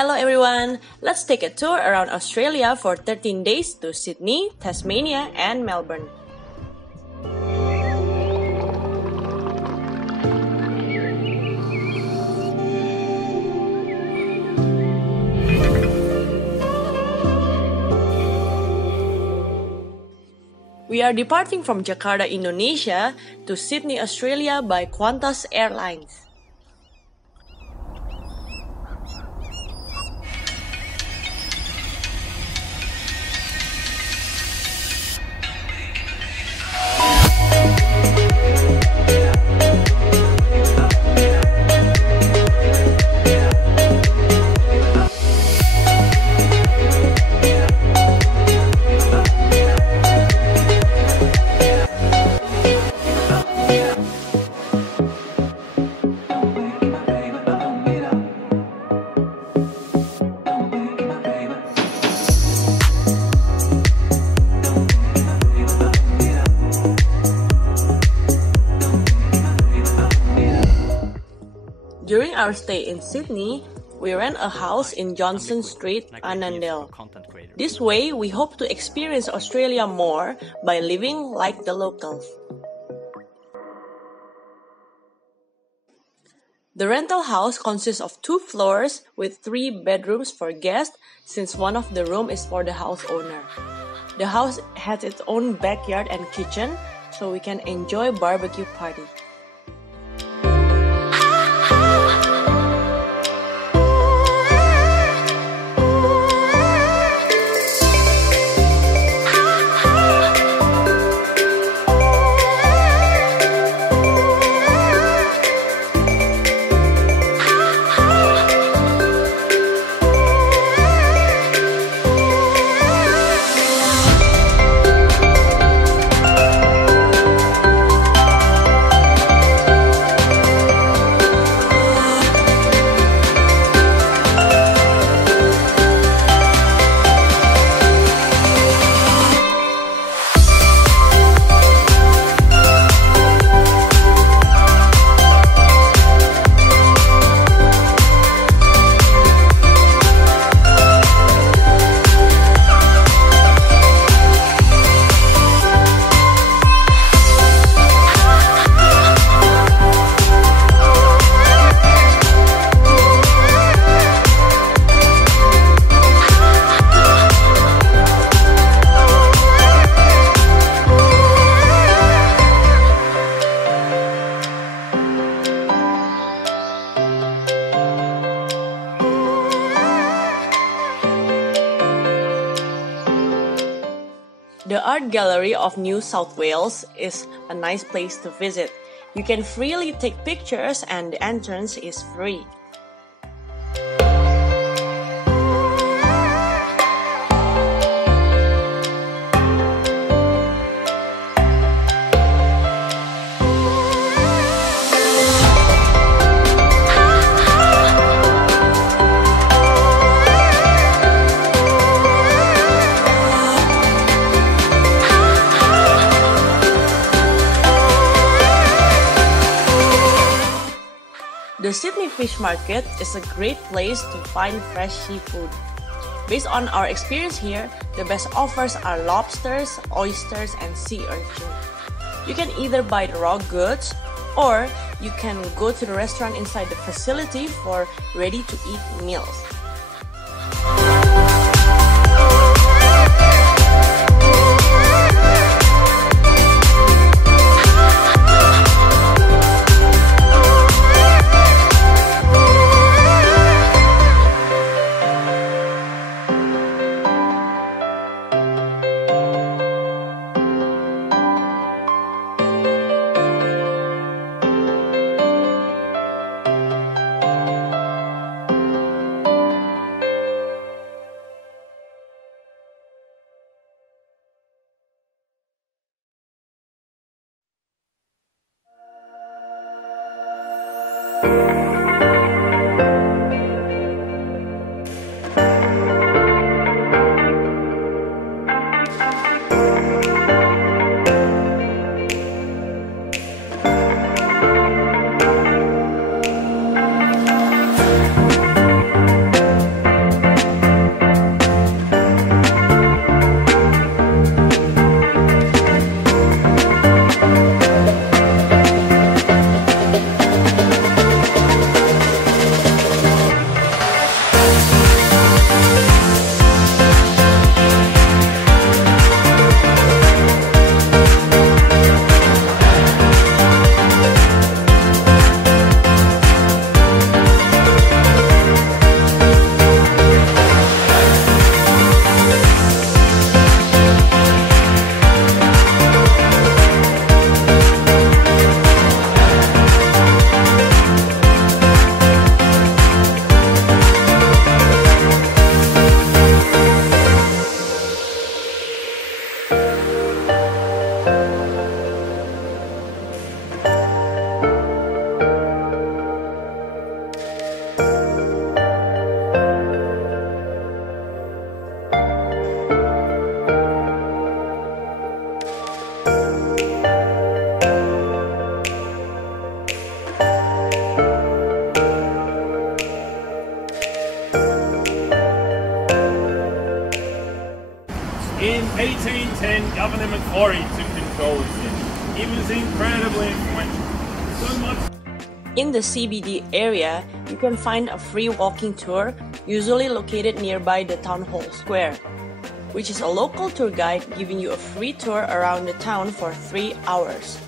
Hello everyone! Let's take a tour around Australia for 13 days to Sydney, Tasmania and Melbourne. We are departing from Jakarta, Indonesia to Sydney, Australia by Qantas Airlines. During our stay in Sydney, we rent a house in Johnson Street, Annandale. This way, we hope to experience Australia more by living like the locals. The rental house consists of 2 floors with 3 bedrooms for guests, since one of the rooms is for the house owner. The house has its own backyard and kitchen, so we can enjoy barbecue party. The Art Gallery of New South Wales is a nice place to visit. You can freely take pictures and the entrance is free. The Sydney Fish Market is a great place to find fresh seafood. Based on our experience here, the best offers are lobsters, oysters, and sea urchin. You can either buy the raw goods, or you can go to the restaurant inside the facility for ready-to-eat meals. 1910, Governor Macquarie took control of Sydney. He was incredibly influential. So much. In the CBD area, you can find a free walking tour, usually located nearby the Town Hall Square, which is a local tour guide giving you a free tour around the town for 3 hours.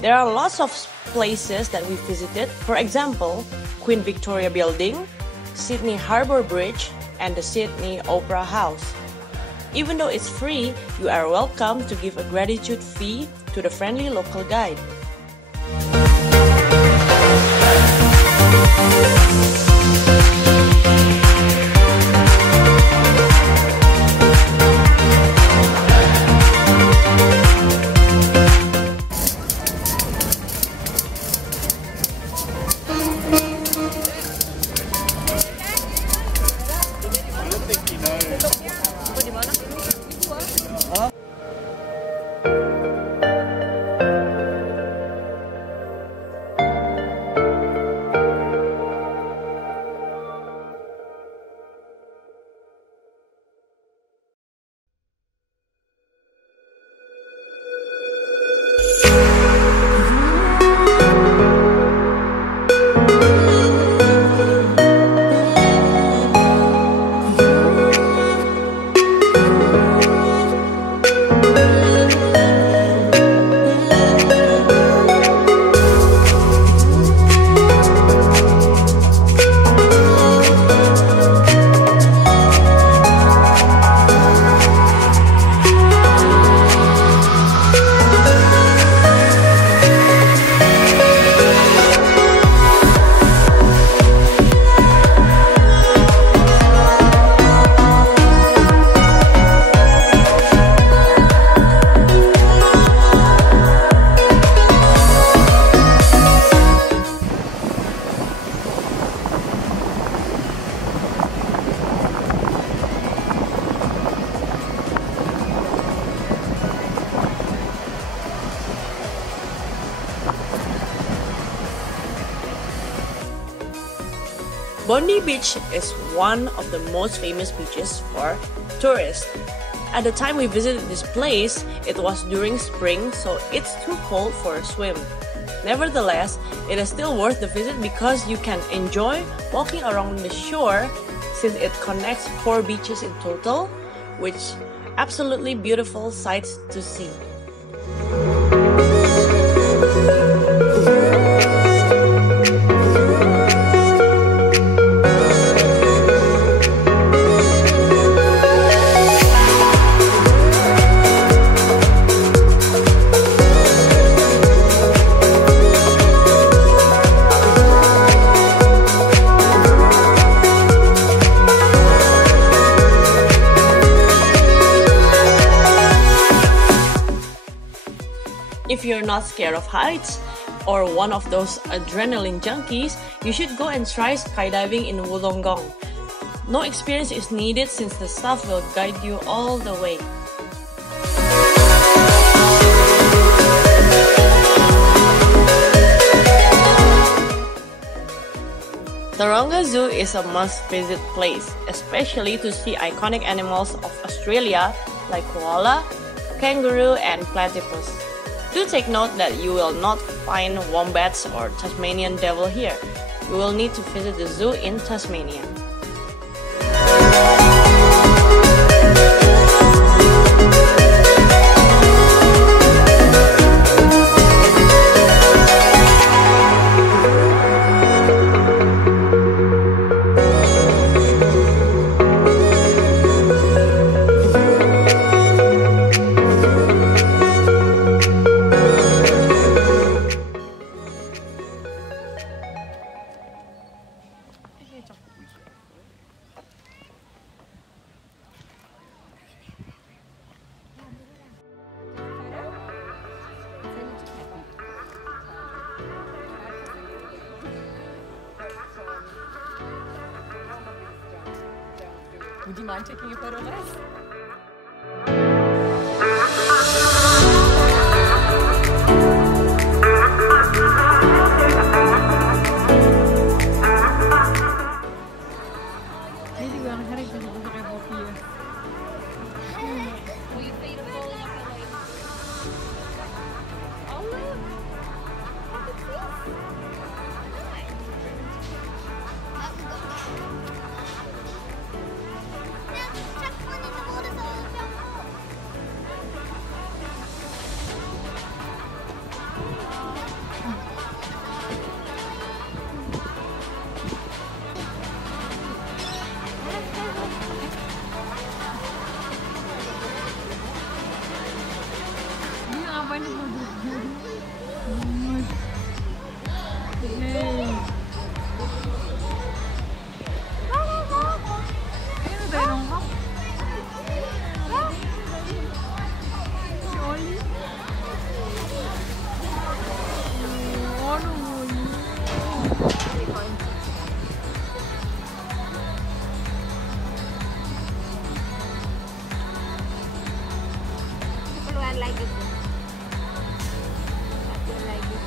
There are lots of places that we visited, for example, Queen Victoria Building, Sydney Harbour Bridge, and the Sydney Opera House. Even though it's free, you are welcome to give a gratitude fee to the friendly local guide. Bondi Beach is one of the most famous beaches for tourists. At the time we visited this place, it was during spring, so it's too cold for a swim. Nevertheless, it is still worth the visit because you can enjoy walking around the shore since it connects 4 beaches in total, which absolutely beautiful sights to see. If you're not scared of heights or one of those adrenaline junkies, you should go and try skydiving in Wollongong. No experience is needed since the staff will guide you all the way. Taronga Zoo is a must-visit place, especially to see iconic animals of Australia like koala, kangaroo, and platypus. Do take note that you will not find wombats or Tasmanian devil here. You will need to visit the zoo in Tasmania. Would you mind taking a photo of us? Maybe we're on a headache, but we're going to walk here. like it. I like it.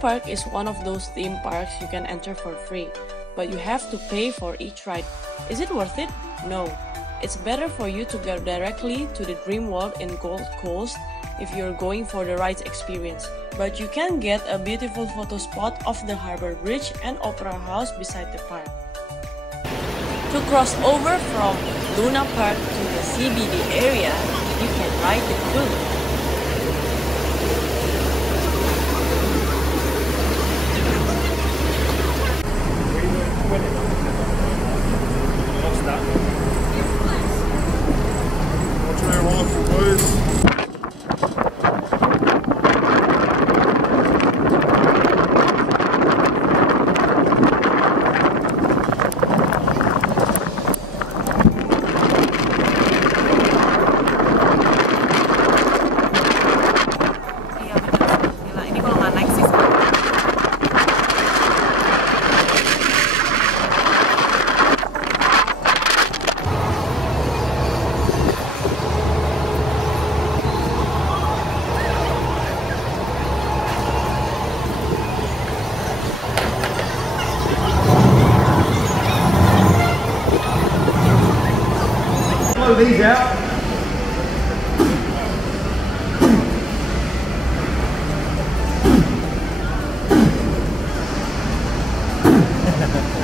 Park is one of those theme parks you can enter for free, but you have to pay for each ride. Is it worth it? No. It's better for you to go directly to the Dream World in Gold Coast if you're going for the rides experience. But you can get a beautiful photo spot of the Harbour Bridge and Opera House beside the park. To cross over from Luna Park to the CBD area, you can ride the cruise. These out.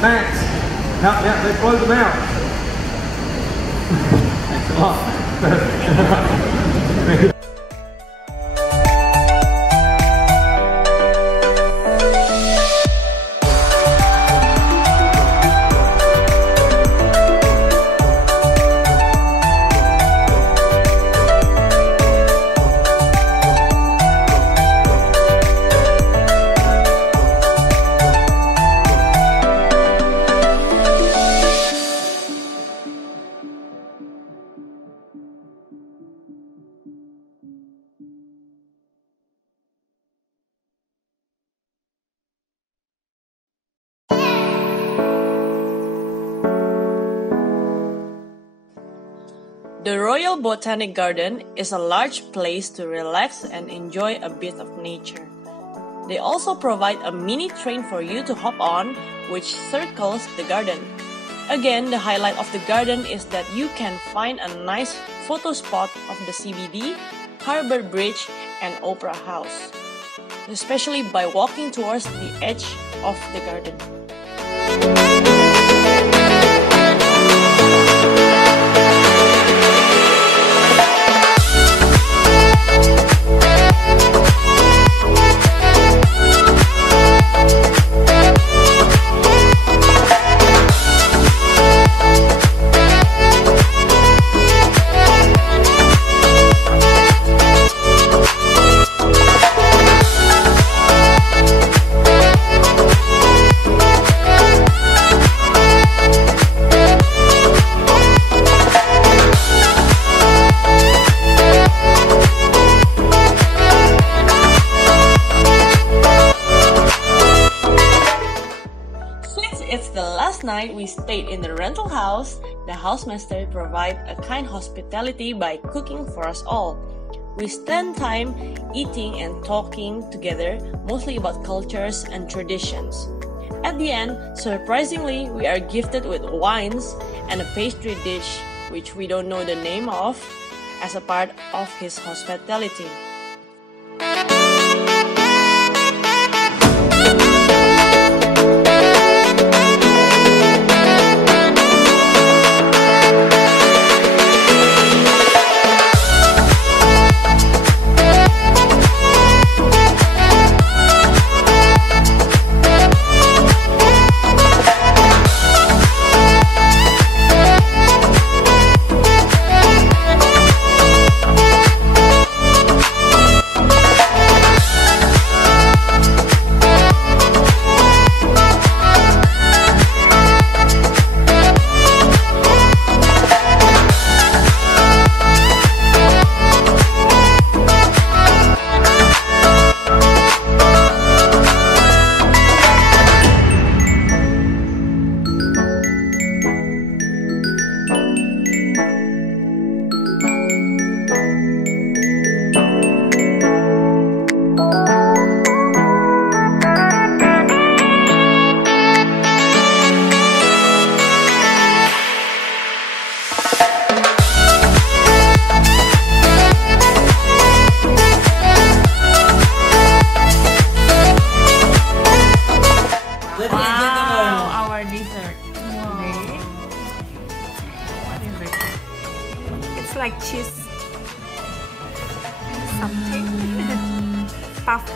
Thanks. Help me out, they blow them out. Thanks a lot. The Royal Botanic Garden is a large place to relax and enjoy a bit of nature. They also provide a mini train for you to hop on, which circles the garden. Again, the highlight of the garden is that you can find a nice photo spot of the CBD, Harbour Bridge, and Opera House, especially by walking towards the edge of the garden. Night we stayed in the rental house. The housemaster provided a kind hospitality by cooking for us all. We spent time eating and talking together, mostly about cultures and traditions. At the end, surprisingly, we are gifted with wines and a pastry dish, which we don't know the name of, as a part of his hospitality.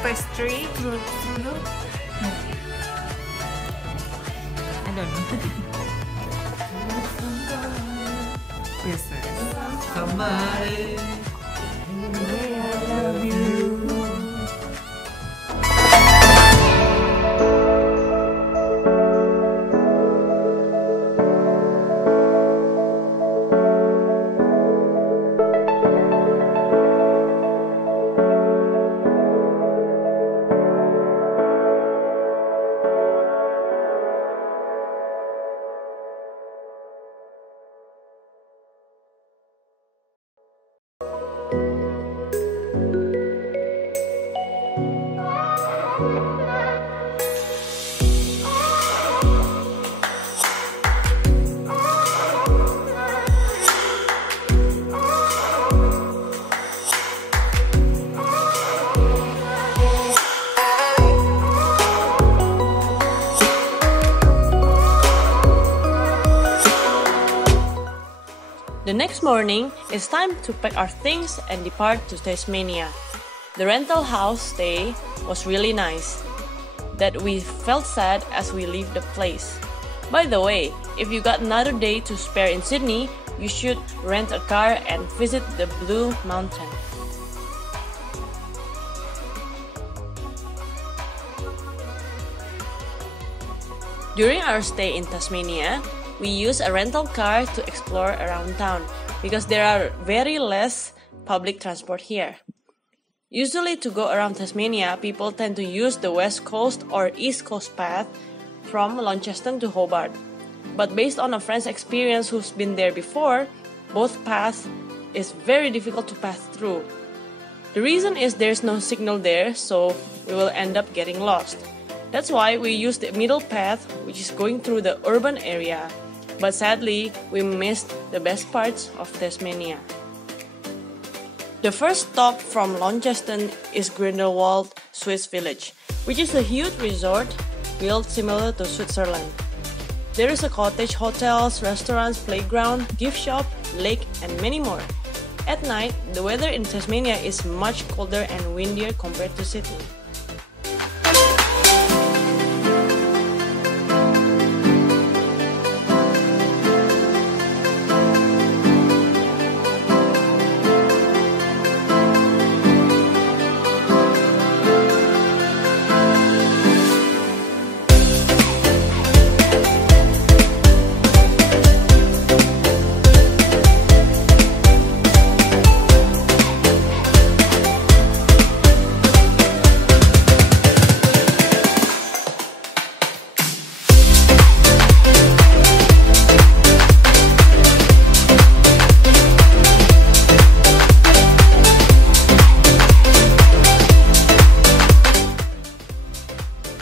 Pastry. I don't know. Yes, sir. Somebody. I love you. The next morning, it's time to pack our things and depart to Tasmania. The rental house stay was really nice, that we felt sad as we leave the place. By the way, if you got another day to spare in Sydney, you should rent a car and visit the Blue Mountain. During our stay in Tasmania, we use a rental car to explore around town because there are very less public transport here. Usually to go around Tasmania, people tend to use the west coast or east coast path from Launceston to Hobart. But based on a friend's experience who's been there before, both paths is very difficult to pass through. The reason is there's no signal there, so we will end up getting lost. That's why we use the middle path, which is going through the urban area. But sadly, we missed the best parts of Tasmania. The first stop from Launceston is Grindelwald Swiss Village, which is a huge resort built similar to Switzerland. There is a cottage, hotels, restaurants, playground, gift shop, lake, and many more. At night, the weather in Tasmania is much colder and windier compared to Sydney.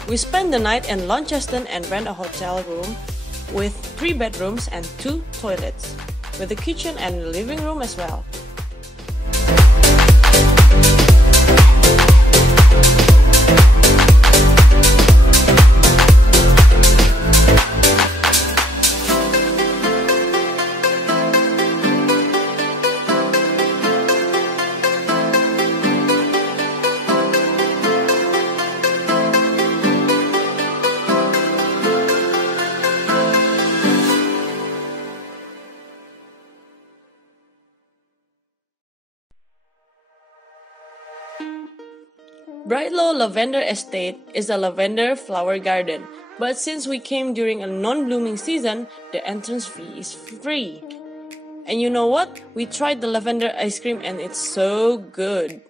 We spent the night in Launceston and rent a hotel room with 3 bedrooms and 2 toilets, with a kitchen and living room as well. Bridestowe Lavender Estate is a lavender flower garden, but since we came during a non-blooming season, the entrance fee is free. And you know what? We tried the lavender ice cream and it's so good.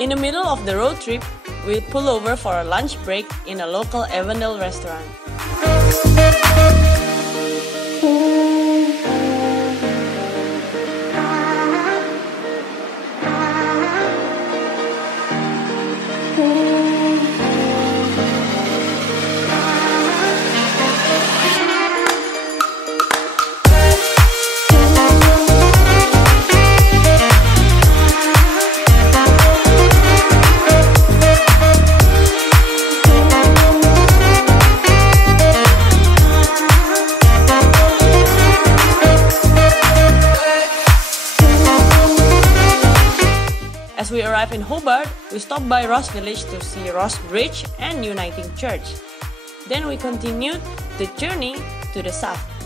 In the middle of the road trip, we pull over for a lunch break in a local Annandale restaurant. arrived in Hobart, we stopped by Ross Village to see Ross Bridge and Uniting Church. Then we continued the journey to the south.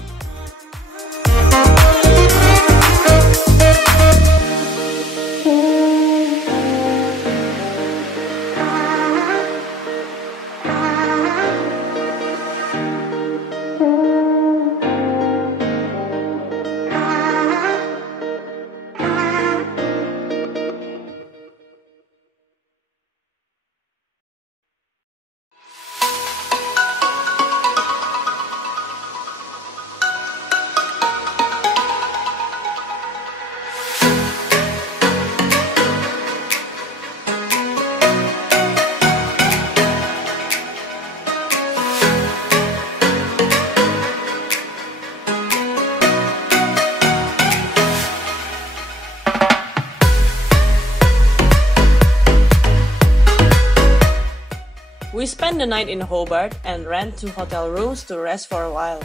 We spent the night in Hobart and ran to hotel rooms to rest for a while.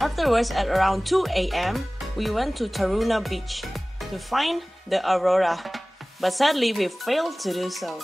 Afterwards, at around 2 a.m., we went to Taronga Beach to find the aurora, but sadly we failed to do so.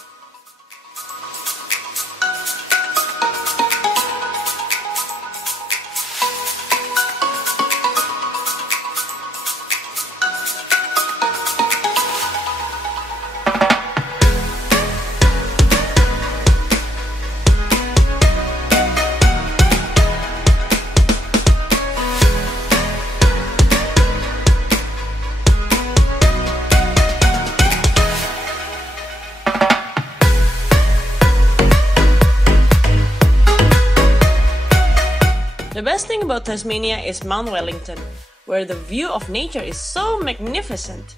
The best thing about Tasmania is Mount Wellington, where the view of nature is so magnificent.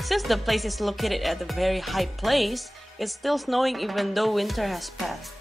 Since the place is located at a very high place, it's still snowing even though winter has passed.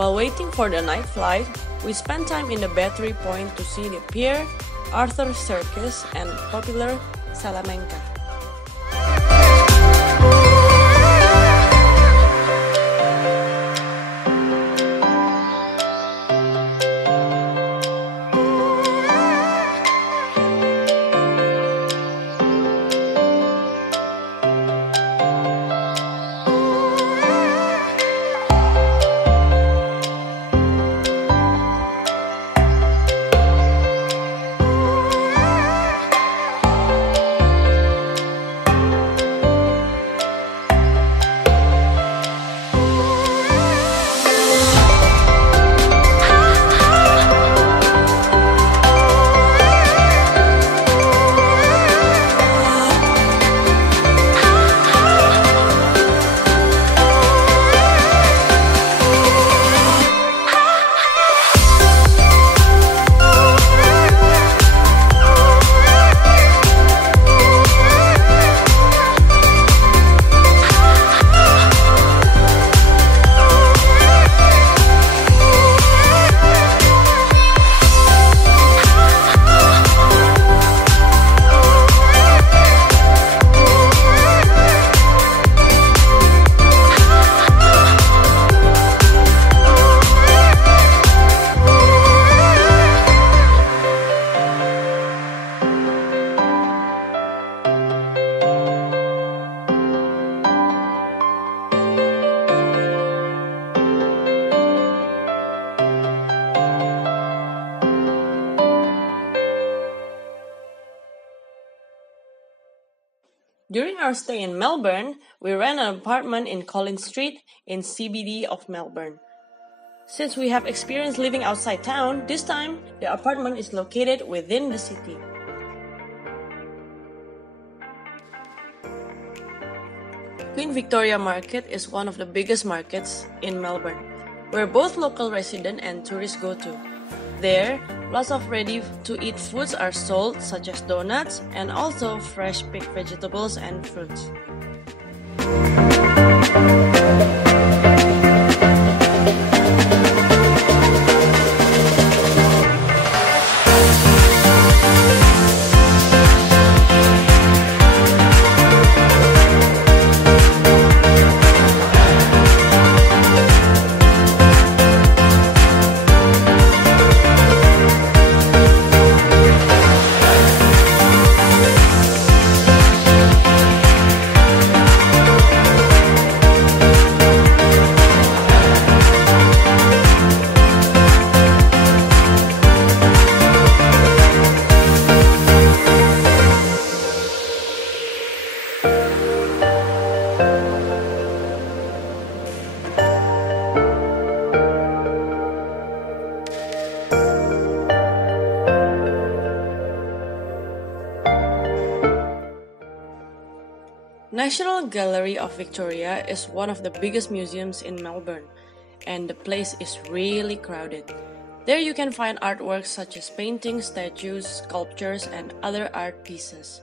While waiting for the night flight, we spent time in the Battery Point to see the pier, Arthur's Circus, and popular Salamanca. our stay in Melbourne, we rent an apartment in Collins Street in CBD of Melbourne. Since we have experience living outside town, this time the apartment is located within the city. Queen Victoria Market is one of the biggest markets in Melbourne, where both local residents and tourists go to. There, lots of ready-to-eat foods are sold, such as donuts and also fresh picked vegetables and fruits. National Gallery of Victoria is one of the biggest museums in Melbourne, and the place is really crowded. There you can find artworks such as paintings, statues, sculptures, and other art pieces.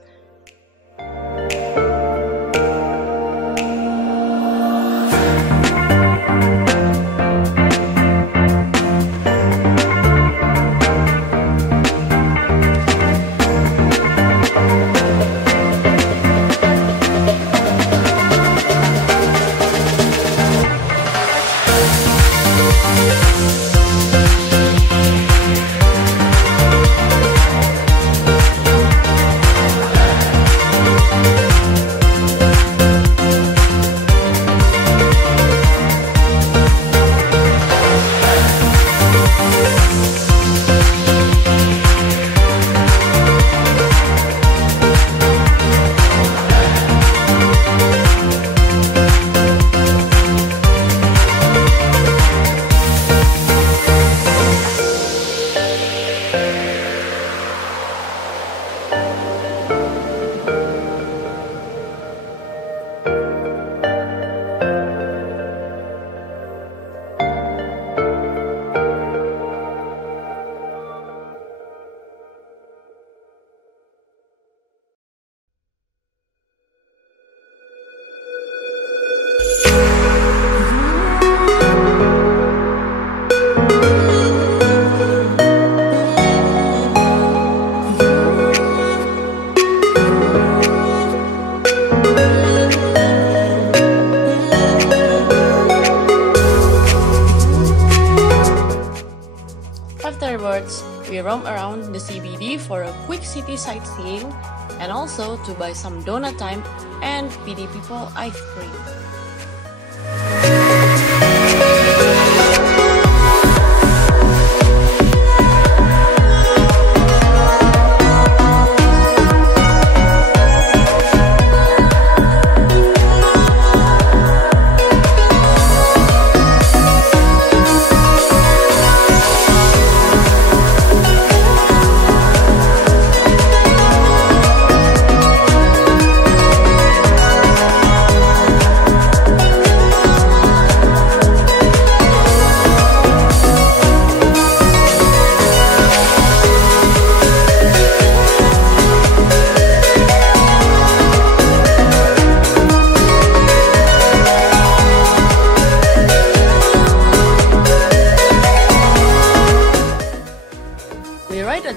Afterwards, we roam around the CBD for a quick city sightseeing and also to buy some donut time and PD People ice cream.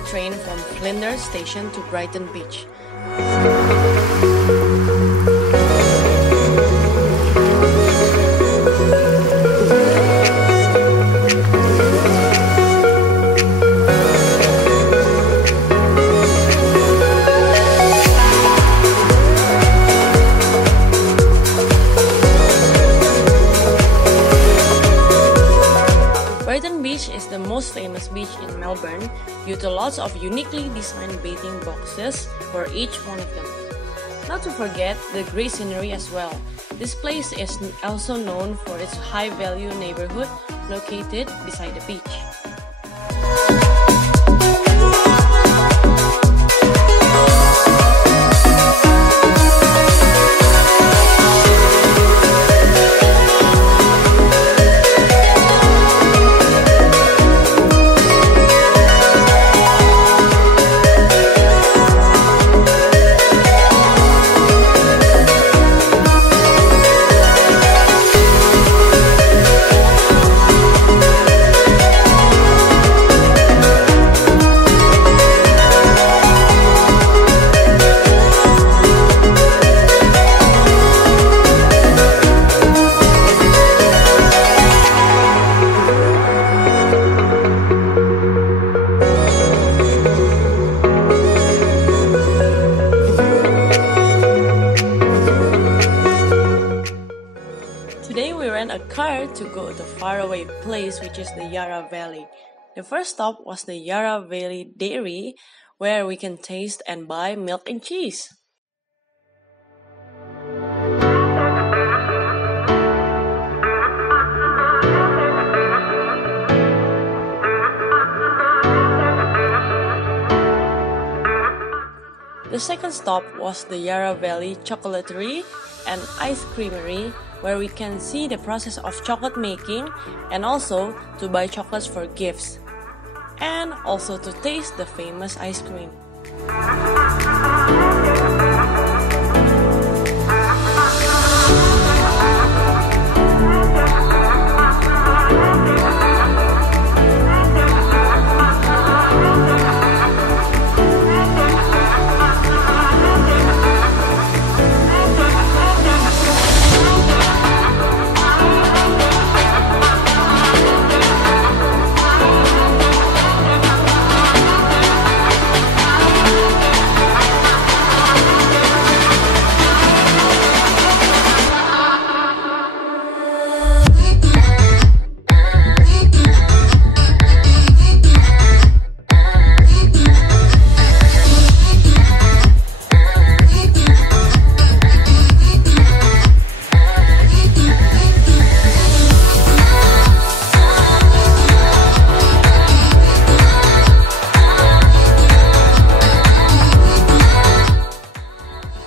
Train from Flinders Station to Brighton Beach. Brighton Beach is the most famous beach in Melbourne due to lots of uniquely designed bathing boxes for each one of them. Not to forget the great scenery as well. This place is also known for its high-value neighborhood located beside the beach. A car to go to faraway place which is the Yarra Valley. The first stop was the Yarra Valley Dairy, where we can taste and buy milk and cheese. The second stop was the Yarra Valley Chocolatery and Ice Creamery, where we can see the process of chocolate making and also to buy chocolates for gifts, and also to taste the famous ice cream.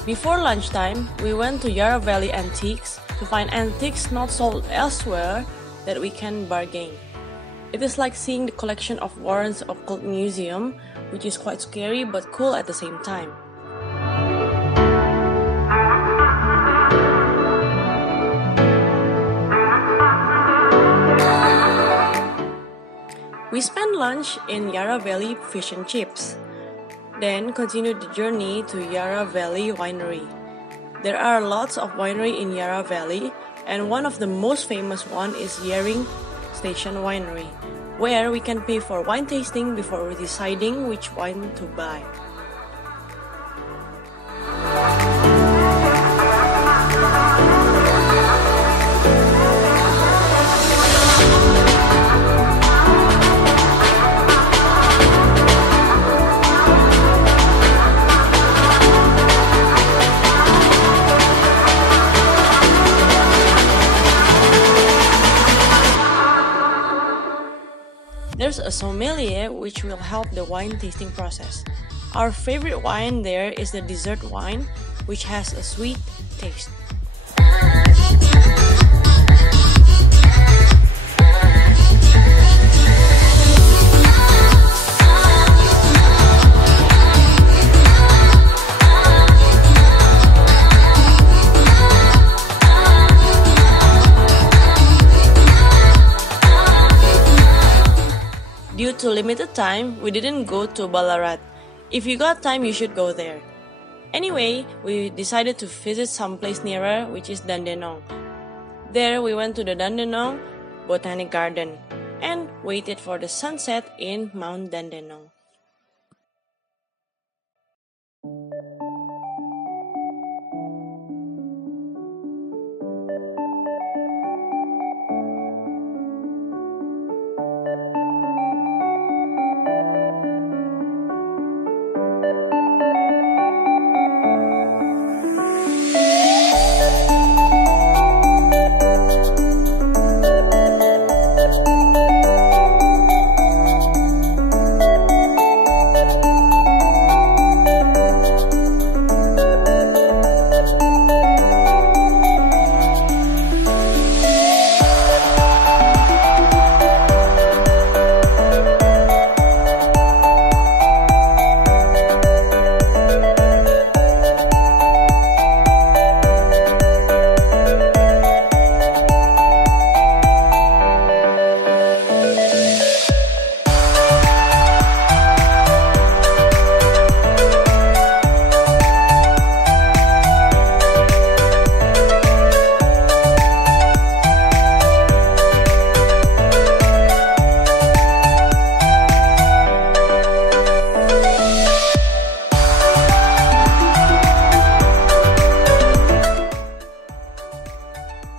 Before lunchtime, we went to Yarra Valley Antiques to find antiques not sold elsewhere that we can bargain. It is like seeing the collection of Warren's Occult Museum, which is quite scary but cool at the same time. We spent lunch in Yarra Valley Fish and Chips, then continued the journey to Yarra Valley Winery. There are lots of winery in Yarra Valley, and one of the most famous one is Yering Station Winery, where we can pay for wine tasting before deciding which wine to buy. There's a sommelier which will help the wine tasting process. Our favorite wine there is the dessert wine, which has a sweet taste. Due to limited time, we didn't go to Ballarat. If you got time, you should go there. Anyway, we decided to visit some place nearer, which is Dandenong. There, we went to the Dandenong Botanic Garden and waited for the sunset in Mount Dandenong.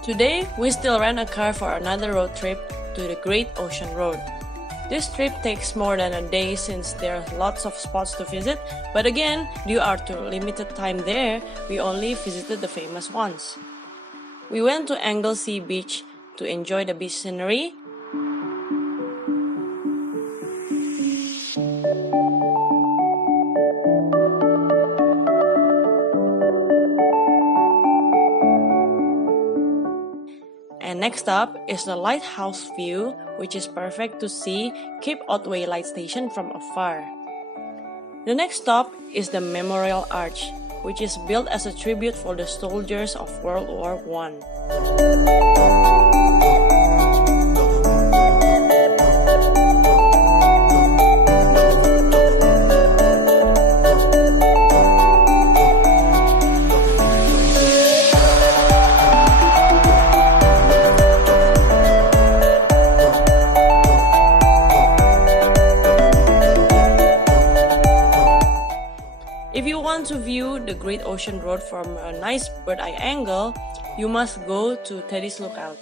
Today, we still rent a car for another road trip to the Great Ocean Road. This trip takes more than a day since there are lots of spots to visit, but again, due to limited time there, we only visited the famous ones. We went to Anglesey Beach to enjoy the beach scenery. And next up is the lighthouse view, which is perfect to see Cape Otway Light Station from afar. The next stop is the Memorial Arch, which is built as a tribute for the soldiers of World War I. If you want to view the Great Ocean Road from a nice bird-eye angle, you must go to Teddy's Lookout.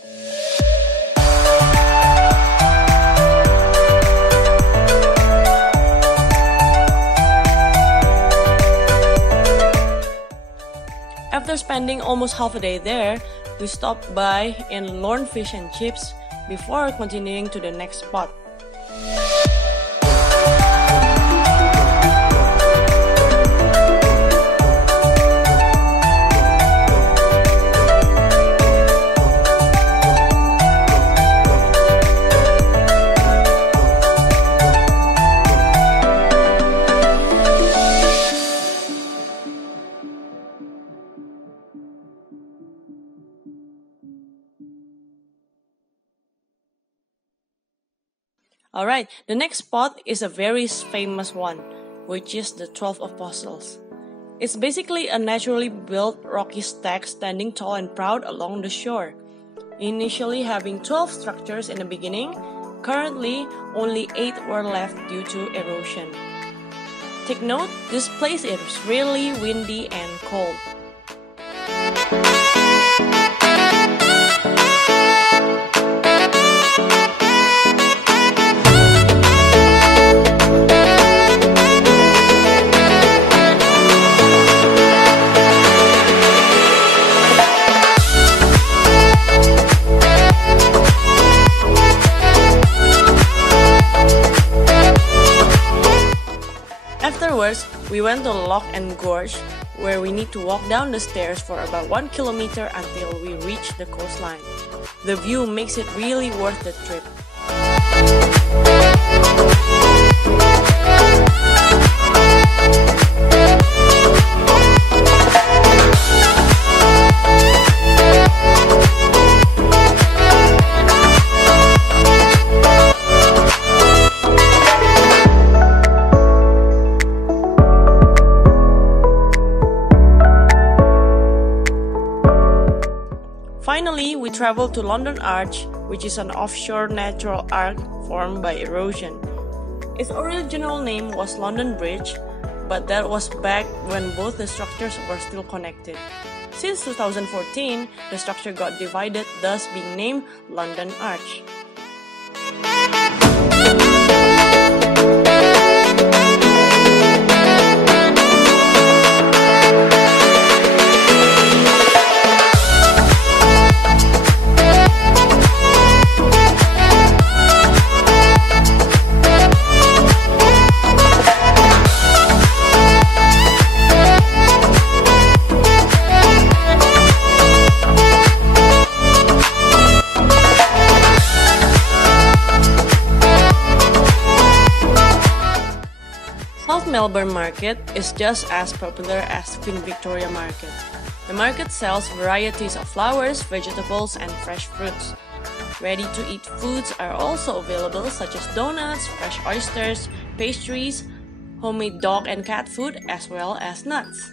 After spending almost half a day there, we stopped by in Lorne Fish and Chips before continuing to the next spot. Alright, the next spot is a very famous one, which is the 12 Apostles. It's basically a naturally built rocky stack standing tall and proud along the shore. Initially having 12 structures in the beginning, currently only 8 were left due to erosion. Take note, this place is really windy and cold. Afterwards, we went to Loch and Gorge, where we need to walk down the stairs for about 1 kilometer until we reach the coastline. The view makes it really worth the trip. Finally, we traveled to London Arch, which is an offshore natural arc formed by erosion. Its original name was London Bridge, but that was back when both the structures were still connected. Since 2014, the structure got divided, thus being named London Arch. Melbourne Market is just as popular as Queen Victoria Market. The market sells varieties of flowers, vegetables, and fresh fruits. Ready-to-eat foods are also available, such as donuts, fresh oysters, pastries, homemade dog and cat food, as well as nuts.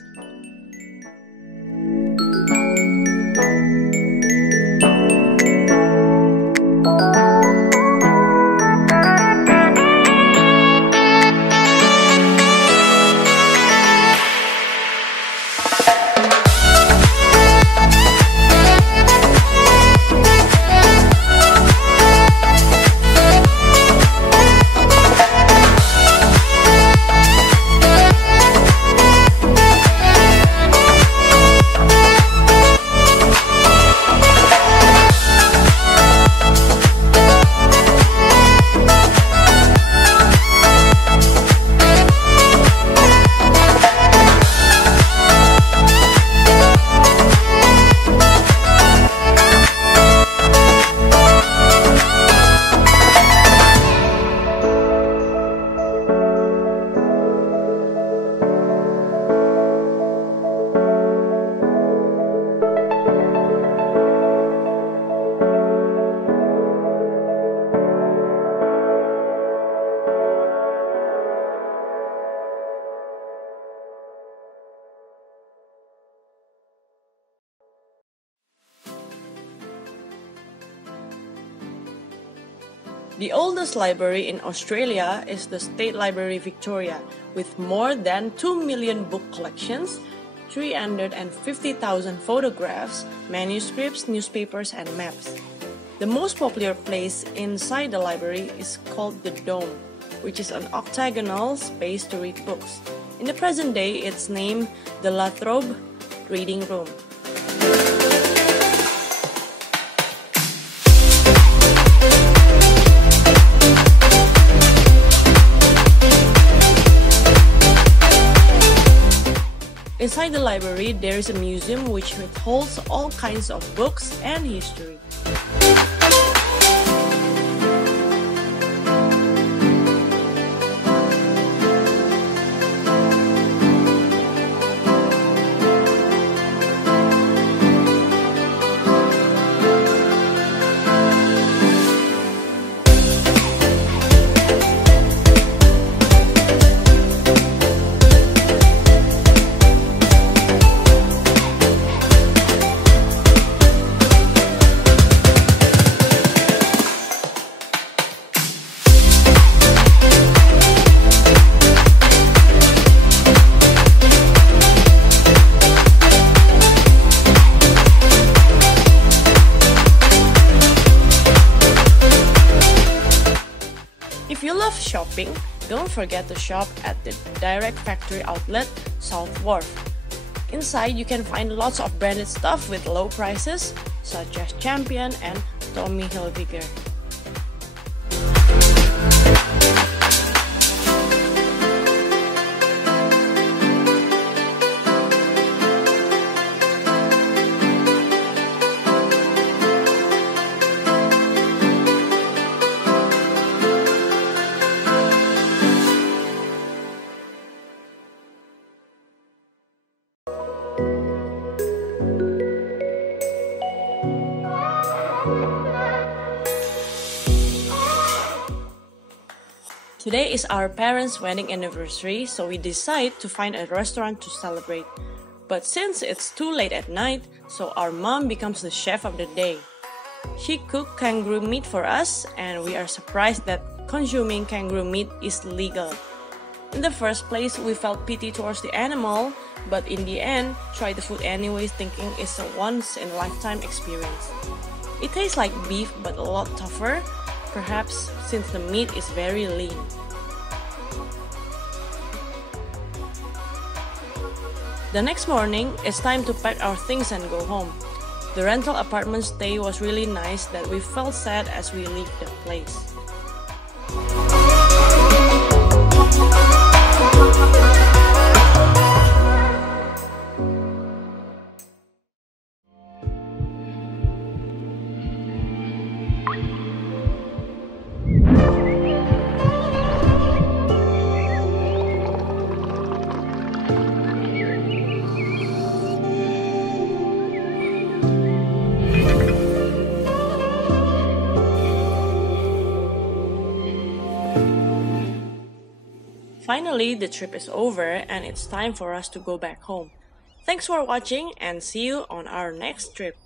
The oldest library in Australia is the State Library Victoria, with more than 2 million book collections, 350,000 photographs, manuscripts, newspapers, and maps. The most popular place inside the library is called the Dome, which is an octagonal space to read books. In the present day, it's named the La Trobe Reading Room. Inside the library, there is a museum which holds all kinds of books and history. If you love shopping, don't forget to shop at the direct factory outlet, South Wharf. Inside, you can find lots of branded stuff with low prices, such as Champion and Tommy Hilfiger. Today is our parents' wedding anniversary, so we decide to find a restaurant to celebrate. But since it's too late at night, so our mom becomes the chef of the day. She cooked kangaroo meat for us, and we are surprised that consuming kangaroo meat is legal. In the first place, we felt pity towards the animal, but in the end, tried the food anyways, thinking it's a once-in-a-lifetime experience. It tastes like beef, but a lot tougher, perhaps since the meat is very lean. The next morning, it's time to pack our things and go home. The rental apartment stay was really nice that we felt sad as we leave the place. Finally, the trip is over and it's time for us to go back home. Thanks for watching and see you on our next trip.